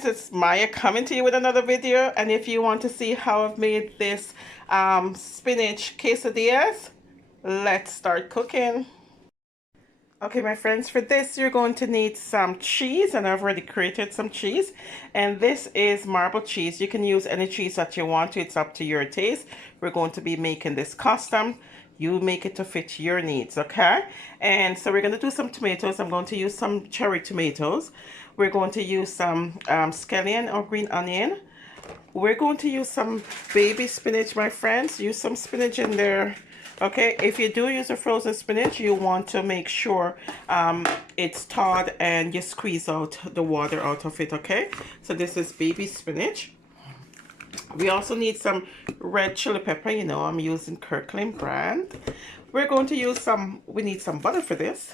friends, it's Maya coming to you with another video, and if you want to see how I've made this spinach quesadillas, let's start cooking. Okay, my friends, for this you're going to need some cheese, and I've already created some cheese, and this is marble cheese. You can use any cheese that you want to, it's up to your taste. We're going to be making this custom. You make it to fit your needs, okay? And so we're going to do some tomatoes. I'm going to use some cherry tomatoes. We're going to use some scallion or green onion. We're going to use some baby spinach, my friends. Use some spinach in there. Okay, if you do use a frozen spinach, you want to make sure it's thawed and you squeeze out the water out of it, okay? So this is baby spinach. We also need some red chili pepper. You know, I'm using Kirkland brand. We're going to use we need some butter for this.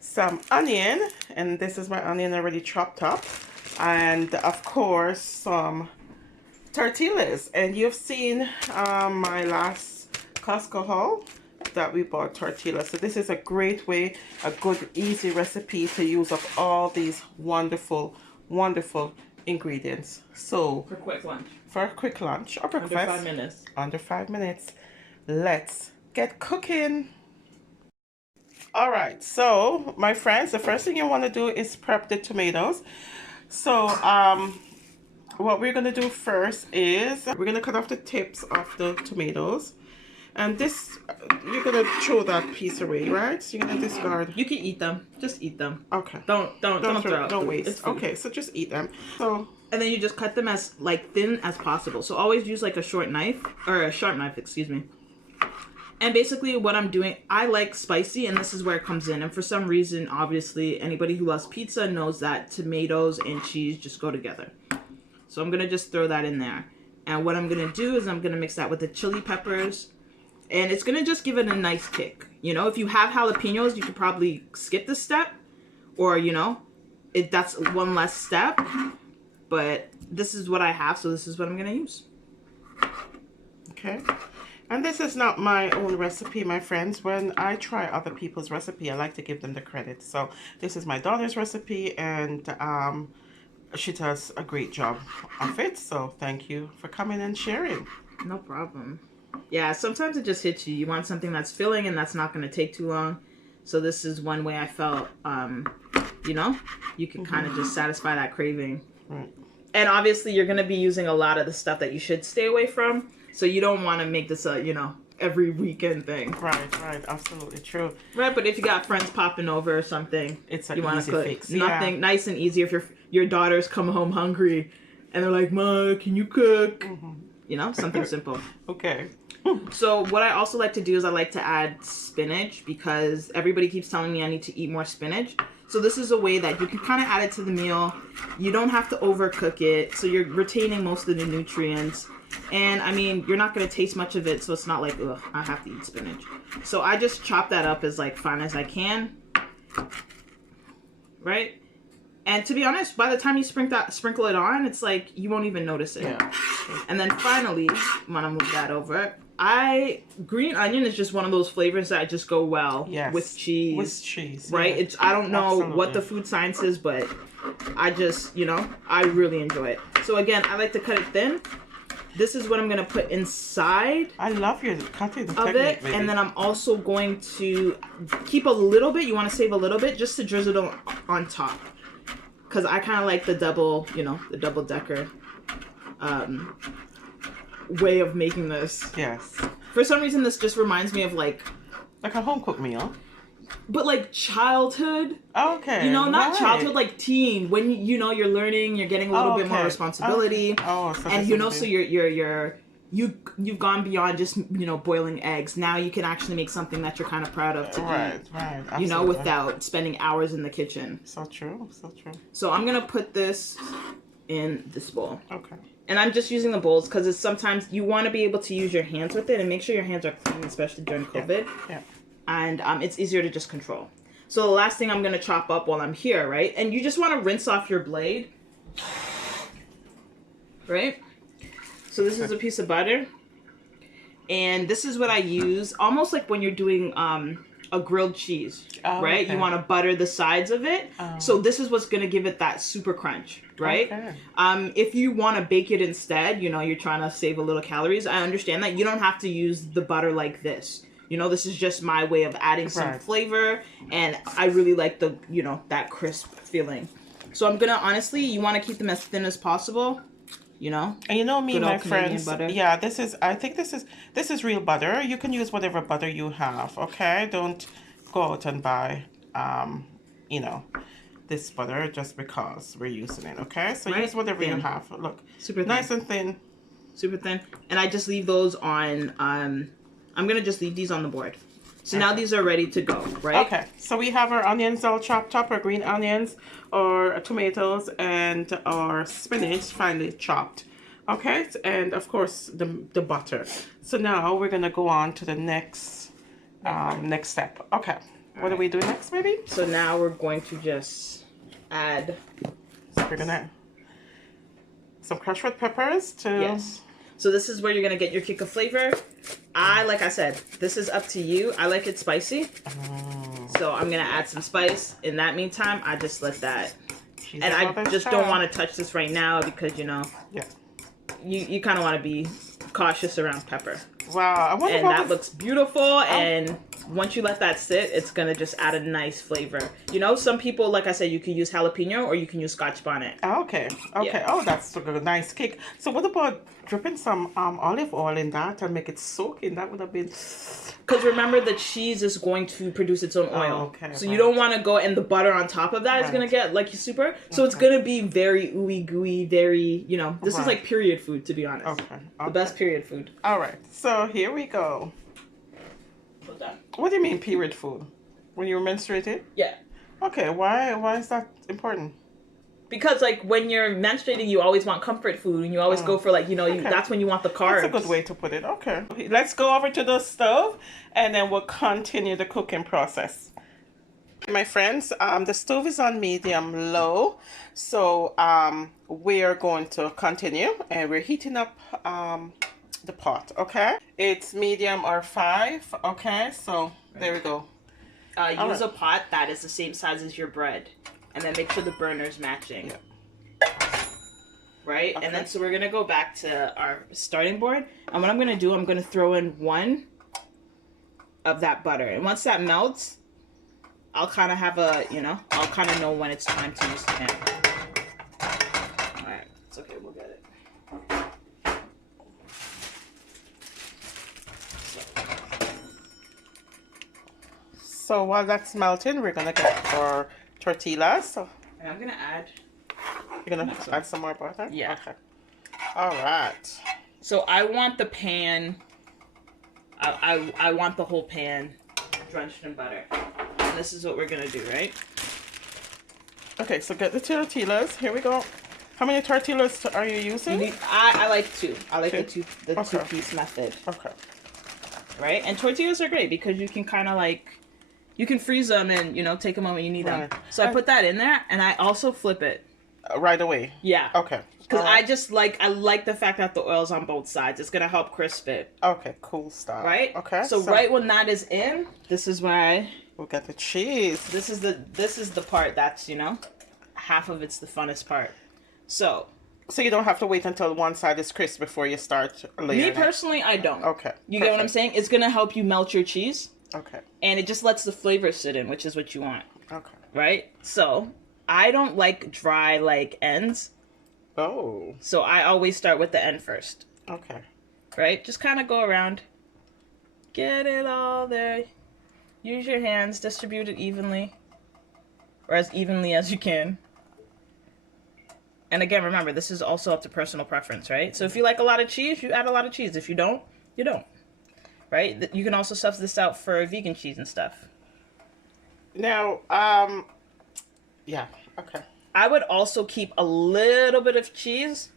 Some onion, and this is my onion already chopped up. And of course, some tortillas. And you've seen my last Costco haul that we bought tortillas. So this is a great way, a good easy recipe to use up all these wonderful ingredients. So for quick lunch. For a quick lunch or breakfast. Under 5 minutes. Under 5 minutes. Let's get cooking. All right, so my friends, the first thing you want to do is prep the tomatoes. So what we're going to do first is we're going to cut off the tips of the tomatoes. And this, you're going to throw that piece away, right? So you're going to discard. You can eat them. Just eat them. Okay. Don't throw don't waste. Okay, so just eat them. So. And then you just cut them as thin as possible. So always use like a short knife, or a sharp knife, excuse me. And basically what I'm doing, I like spicy, and this is where it comes in. And for some reason, obviously, anybody who loves pizza knows that tomatoes and cheese just go together. So I'm going to just throw that in there. And what I'm going to do is I'm going to mix that with the chili peppers. And it's going to just give it a nice kick. You know, if you have jalapenos, you could probably skip this step. Or, you know, that's one less step. But this is what I have, so this is what I'm going to use. Okay. And this is not my own recipe, my friends. When I try other people's recipe, I like to give them the credit. So this is my daughter's recipe, and she does a great job of it. So thank you for coming and sharing. No problem. Yeah, sometimes it just hits you. You want something that's filling and that's not going to take too long. So this is one way I felt, you know, you can kind of just satisfy that craving. Right. And obviously you're going to be using a lot of the stuff that you should stay away from. So you don't want to make this a, you know, every weekend thing. Right. Absolutely true. Right, but if you got friends popping over or something, it's an easy fix. Nothing nice and easy if your daughters come home hungry and they're like, "Ma, can you cook?" Mm-hmm. You know, something simple. Okay. So what I also like to do is I like to add spinach, because everybody keeps telling me I need to eat more spinach. So this is a way that you can kind of add it to the meal. You don't have to overcook it, so you're retaining most of the nutrients. And I mean, you're not going to taste much of it, so it's not like, ugh, I have to eat spinach. So I just chop that up as like fine as I can. Right? And to be honest, by the time you sprinkle it on, it's like you won't even notice it. Yeah. And then finally, I'm gonna move that over. Green onion is just one of those flavors that just go well with cheese. With cheese, right? Yeah. I don't know what the food science is, but I just, you know, I really enjoy it. So again, I like to cut it thin. This is what I'm gonna put inside. I love your cutting of it, baby. And then I'm also going to keep a little bit. You want to save a little bit just to drizzle it on top. Because I kind of like the double, you know, the double decker way of making this. Yes. For some reason, this just reminds me of like a home cooked meal. But like childhood. Okay. You know, not childhood, like teen. When you know you're learning, you're getting a little bit more responsibility. Okay. Oh, so and you know, so you've gone beyond just, you know, boiling eggs. Now you can actually make something that you're kind of proud of to eat. Right. Absolutely. You know, without spending hours in the kitchen. So true. So I'm gonna put this in this bowl. Okay. And I'm just using the bowls because it's sometimes you want to be able to use your hands with it and make sure your hands are clean, especially during COVID. Yeah. And it's easier to just control. So the last thing I'm gonna chop up while I'm here, right? And you just want to rinse off your blade, right? So this is a piece of butter, and this is what I use, almost like when you're doing a a grilled cheese, Oh, right? okay. You want to butter the sides of it. So this is what's going to give it that super crunch, right? Okay. If you want to bake it instead, you know, you're trying to save a little calories. I understand that. You don't have to use the butter like this. You know, this is just my way of adding some flavor, and I really like the, you know, that crisp feeling. So I'm gonna, honestly, you want to keep them as thin as possible, you know. And you know me, Good my old Canadian friends. butter. Yeah, I think this is real butter. You can use whatever butter you have. Okay, don't go out and buy, you know, this butter just because we're using it. Okay, so use whatever you have. Look, super thin. nice and thin. Super thin. And I just leave those on. I'm gonna just leave these on the board. So now these are ready to go, right? Okay, so we have our onions all chopped up, our green onions, or tomatoes, and our spinach finely chopped. Okay, and of course the butter. So now we're gonna go on to the next next step. Okay, what do we do next, baby? So now we're going to just add. So we're gonna some crushed red peppers to. Yes. So this is where you're gonna get your kick of flavor. Like I said, this is up to you. I like it spicy. So I'm gonna add some spice. In that meantime, I just let that. And I just don't want to touch this right now because, you know, you kind of want to be cautious around pepper. Wow, I wonder and that looks beautiful. And once you let that sit, it's gonna just add a nice flavor. You know, some people, like I said, you can use jalapeno or you can use Scotch bonnet. Okay. Yeah. Oh, that's a nice kick. So what about dripping some olive oil in that and make it soak in? That would have been. Because remember, the cheese is going to produce its own oil. Okay. So you don't want to go, and the butter on top of that is going to get like super. So it's going to be very ooey gooey, very, you know, this is like period food, to be honest. Okay. The best period food. All right. So here we go. What do you mean period food? When you're menstruating? Yeah. Okay. Why is that important? Because, like, when you're menstruating, you always want comfort food, and you always go for, like, you know, that's when you want the carbs. That's a good way to put it. Okay. Let's go over to the stove, and then we'll continue the cooking process. My friends, the stove is on medium low, so we are going to continue, and we're heating up the pot, okay? It's medium or 5, okay? So there we go. Use a pot that is the same size as your bread. And then make sure the burner's matching. Yeah. Right? Okay. And then so we're going to go back to our starting board. And what I'm going to do, I'm going to throw in 1 of that butter. And once that melts, I'll kind of have a, you know, I'll kind of know when it's time to use the pan. Alright, it's okay, we'll get it. So while that's melting, we're going to get our tortillas. So and I'm gonna add. You're gonna add some more butter? Yeah. Okay. All right. So I want the pan. I want the whole pan drenched in butter. And this is what we're gonna do, right? Okay. So get the tortillas. Here we go. How many tortillas are you using? I like 2. I like the two-piece method. Okay. Right, and tortillas are great because you can kind of like. You can freeze them and, you know, take them when you need them. So I put that in there, and I also flip it. Right away? Yeah. Okay. Because I like the fact that the oil's on both sides. It's going to help crisp it. Okay, cool stuff. Right? Okay. So right when that is in, this is where we'll get the cheese. This is the part that's, you know, half of it's the funnest part. So you don't have to wait until one side is crisp before you start layering. Me personally, I don't. Okay. You get what I'm saying? It's going to help you melt your cheese. Okay. And it just lets the flavor sit in, which is what you want. Okay. Right? So, I don't like dry, like, ends. Oh. So, I always start with the end first. Okay. Right? Just kind of go around. Get it all there. Use your hands. Distribute it evenly. Or as evenly as you can. And again, remember, this is also up to personal preference, right? So, if you like a lot of cheese, you add a lot of cheese. If you don't, you don't. Right? You can also sub this out for vegan cheese and stuff. Now, yeah, okay. I would also keep a little bit of cheese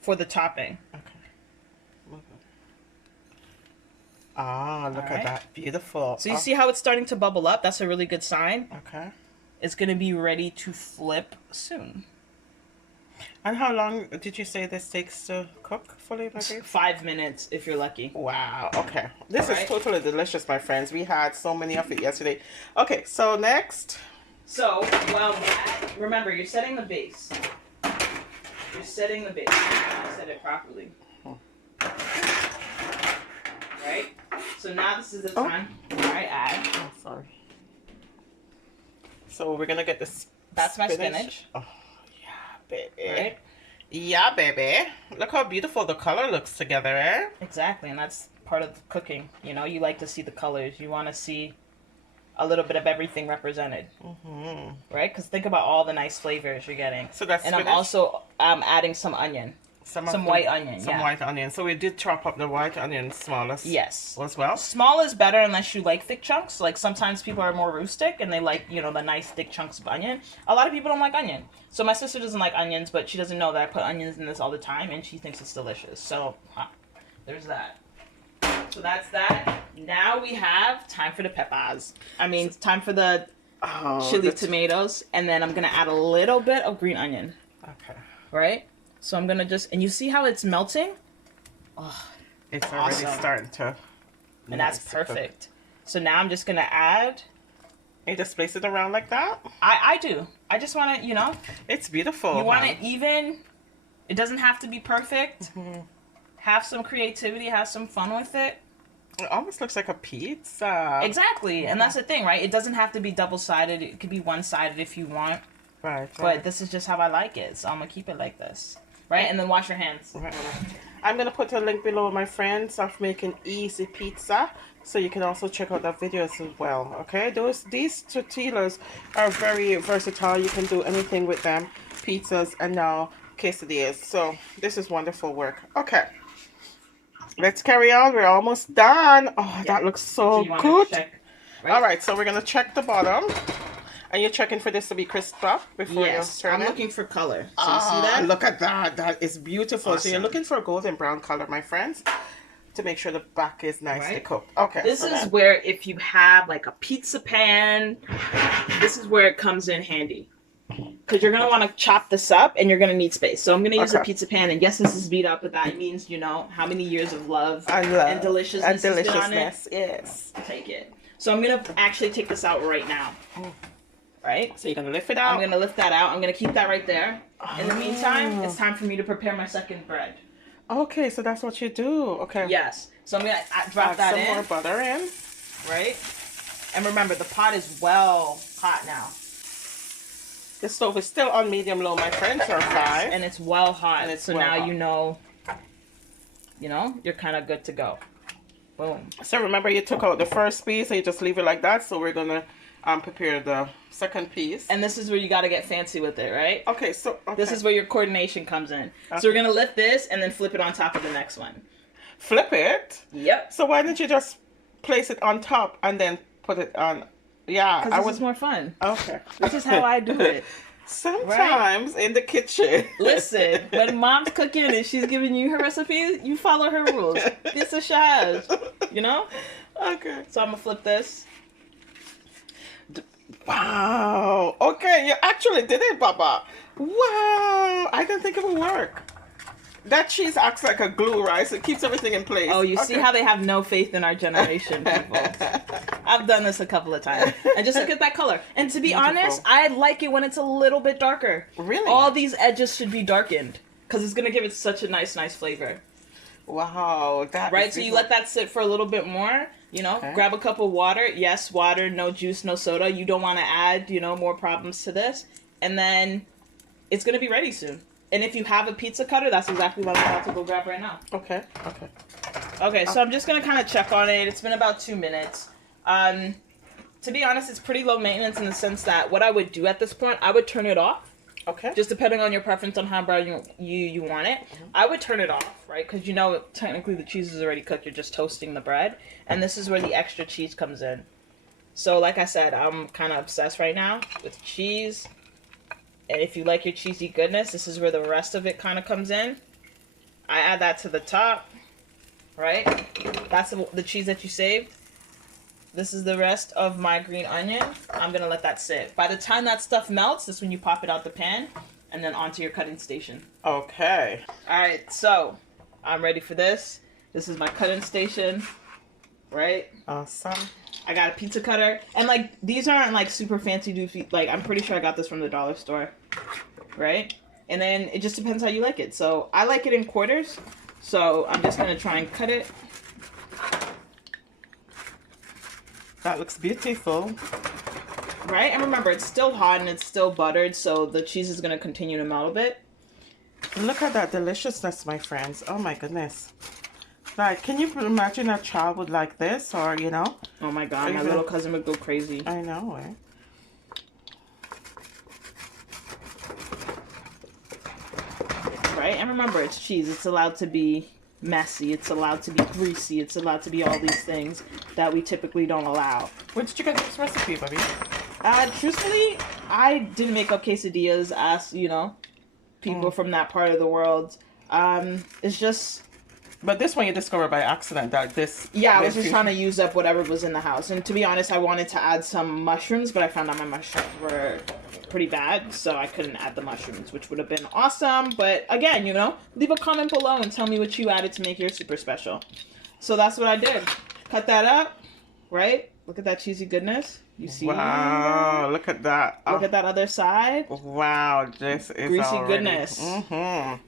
for the topping. Okay. Ah, look at that. Beautiful. So you see how it's starting to bubble up? That's a really good sign. Okay. It's going to be ready to flip soon. And how long did you say this takes to cook fully, my babe? 5 minutes if you're lucky. Wow, okay. This is Alright. totally delicious, my friends. We had so many of it yesterday. Okay, so next. So, well, that, remember, you're setting the base. You're setting the base. I set it properly. Right? So now this is the time. Alright, add. Oh, sorry. So we're gonna get this. That's my spinach. Oh, yeah, baby. Right? Yeah, baby. Look how beautiful the color looks together, eh? Exactly, and that's part of the cooking. You know, you like to see the colors. You want to see a little bit of everything represented. Right? Because think about all the nice flavors you're getting. So that's and spinach? I'm also adding some onion. Some white onion, Some white onion. So we did chop up the white onion smallest. Yes. As well? Small is better unless you like thick chunks. Like sometimes people are more rustic and they like, you know, the nice thick chunks of onion. A lot of people don't like onion. So my sister doesn't like onions, but she doesn't know that I put onions in this all the time and she thinks it's delicious. So, there's that. So that's that. Now we have time for the peppers. I mean, time for the chili tomatoes. And then I'm going to add a little bit of green onion. Okay. Right? So I'm going to just... And you see how it's melting? Oh, it's already awesome. starting to... And that's perfect. So now I'm just going to add... You just place it around like that? I do. I just want to, you know... It's beautiful. You want it even. It doesn't have to be perfect. Have some creativity. Have some fun with it. It almost looks like a pizza. Exactly. And that's the thing, right? It doesn't have to be double-sided. It could be one-sided if you want. Right. But this is just how I like it. So I'm going to keep it like this. Right? And then wash your hands. Right. I'm going to put a link below, my friends, of making easy pizza. So you can also check out that videos as well. Okay? These tortillas are very versatile. You can do anything with them. Pizzas and now quesadillas. So this is wonderful work. Okay. Let's carry on. We're almost done. Oh, that looks so good. Check, right? All right. So we're going to check the bottom. And you're checking for this to be crisp up before you turn I'm it? looking for color. So you see that? Look at that. That is beautiful. Awesome. So you're looking for a golden brown color, my friends, to make sure the back is nicely cooked. Okay. This is where if you have like a pizza pan, this is where it comes in handy. Because you're going to want to chop this up and you're going to need space. So I'm going to use a pizza pan. And yes, this is beat up, but that means, you know, how many years of love and deliciousness has been on it. Yes. Take it. So I'm going to actually take this out right now. Right? So you're going to lift it out? I'm going to lift that out. I'm going to keep that right there. In the meantime, it's time for me to prepare my second bread. Okay, so that's what you do. Okay. Yes. So I'm going to drop that in. Some more butter in. Right? And remember, the pot is well hot now. The stove is still on medium-low, my friends, or 5. And it's well hot. And it's so well now hot. you know, you're kind of good to go. Boom. So remember, you took out the first piece and you just leave it like that. So we're going to prepare the second piece. And this is where you got to get fancy with it, right? Okay, so... Okay. This is where your coordination comes in. Okay. So we're going to lift this and then flip it on top of the next one. Flip it? Yep. So why didn't you just place it on top and then put it on... Yeah, because this is more fun. Okay. This is how I do it. Sometimes in the kitchen. Listen, when mom's cooking and she's giving you her recipes, you follow her rules. It's a shaz, you know? Okay. So I'm going to flip this. Wow. Okay, you actually did it, Baba. Wow. I didn't think it would work. That cheese acts like a glue, right? So it keeps everything in place. Oh, you see how they have no faith in our generation, people. I've done this a couple of times. And just look at that color. And to be honest, I like it when it's a little bit darker. Really? All these edges should be darkened. Because it's going to give it such a nice flavor. Wow. Right? So you let that sit for a little bit more. You know, grab a cup of water. Yes, water, no juice, no soda. You don't want to add, you know, more problems to this. And then it's going to be ready soon. And if you have a pizza cutter, that's exactly what I'm about to go grab right now. Okay. Okay. Okay, so I'm just going to kind of check on it. It's been about 2 minutes. To be honest, it's pretty low maintenance in the sense that what I would do at this point, I would turn it off. Okay. Just depending on your preference on how brown you want it. I would turn it off, right? Because you know, technically the cheese is already cooked. You're just toasting the bread. And this is where the extra cheese comes in. So like I said, I'm kind of obsessed right now with cheese. And if you like your cheesy goodness, this is where the rest of it kind of comes in. I add that to the top, right? That's the cheese that you saved. This is the rest of my green onion. I'm going to let that sit. By the time that stuff melts, this is when you pop it out the pan. and then onto your cutting station. Okay. All right, so I'm ready for this. This is my cutting station, right? Awesome. I got a pizza cutter, and like these aren't like super fancy doofy. Like I'm pretty sure I got this from the dollar store, right? And then it just depends how you like it. So I like it in quarters, so I'm just gonna try and cut it. That looks beautiful. Right, and remember it's still hot and it's still buttered, so the cheese is gonna continue to melt a bit. Look at that deliciousness, my friends. Oh my goodness. Like, can you imagine a child would like this, or, you know? Oh my god, my little cousin would go crazy. I know, eh? Right, and remember it's cheese. It's allowed to be messy. It's allowed to be greasy. It's allowed to be all these things that we typically don't allow. Where did you get this recipe, Bobby? Truthfully, I didn't make up quesadillas as, you know, people from that part of the world. It's just... But this one you discovered by accident, that this... Yeah, I was just trying to use up whatever was in the house. And to be honest, I wanted to add some mushrooms, but I found out my mushrooms were pretty bad, so I couldn't add the mushrooms, which would have been awesome. But again, you know, leave a comment below and tell me what you added to make yours super special. So that's what I did. Cut that up, right? Look at that cheesy goodness. You see? Wow, look at that. Look at that other side. Wow, this is greasy already... goodness. Mm-hmm.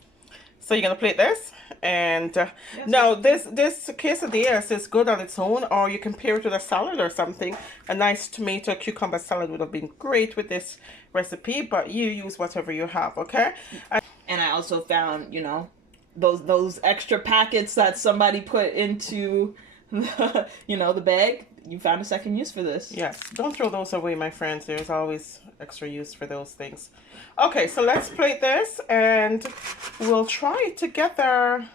So you're gonna plate this, and no, this quesadillas is good on its own, or you can pair it with a salad or something. A nice tomato cucumber salad would have been great with this recipe, but you use whatever you have, okay? And I also found, you know, those extra packets that somebody put into the, you know, the bag. You found a second use for this. Yes, don't throw those away, my friends. There's always extra use for those things. Okay, so let's plate this and we'll try it together.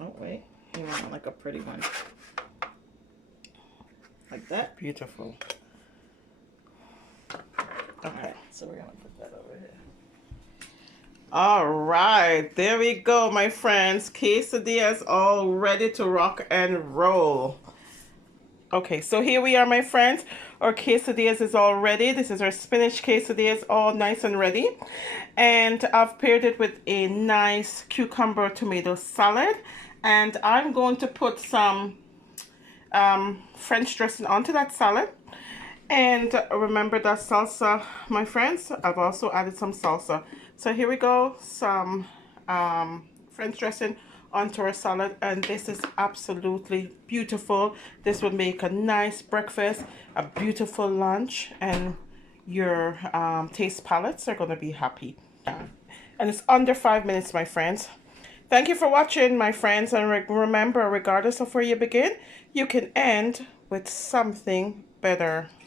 Oh, wait. You want like a pretty one. Like that? Beautiful. Okay. Right, so we're going to put that over here. All right, there we go, my friends. Quesadillas all ready to rock and roll. Okay, so here we are, my friends. Our quesadillas is all ready. This is our spinach quesadillas, all nice and ready. And I've paired it with a nice cucumber tomato salad. And I'm going to put some French dressing onto that salad. And remember that salsa, my friends, I've also added some salsa. So here we go, some French dressing onto our salad, and this is absolutely beautiful. This would make a nice breakfast, a beautiful lunch, and your taste palates are going to be happy. And it's under 5 minutes, my friends. Thank you for watching, my friends, and remember, regardless of where you begin, you can end with something better.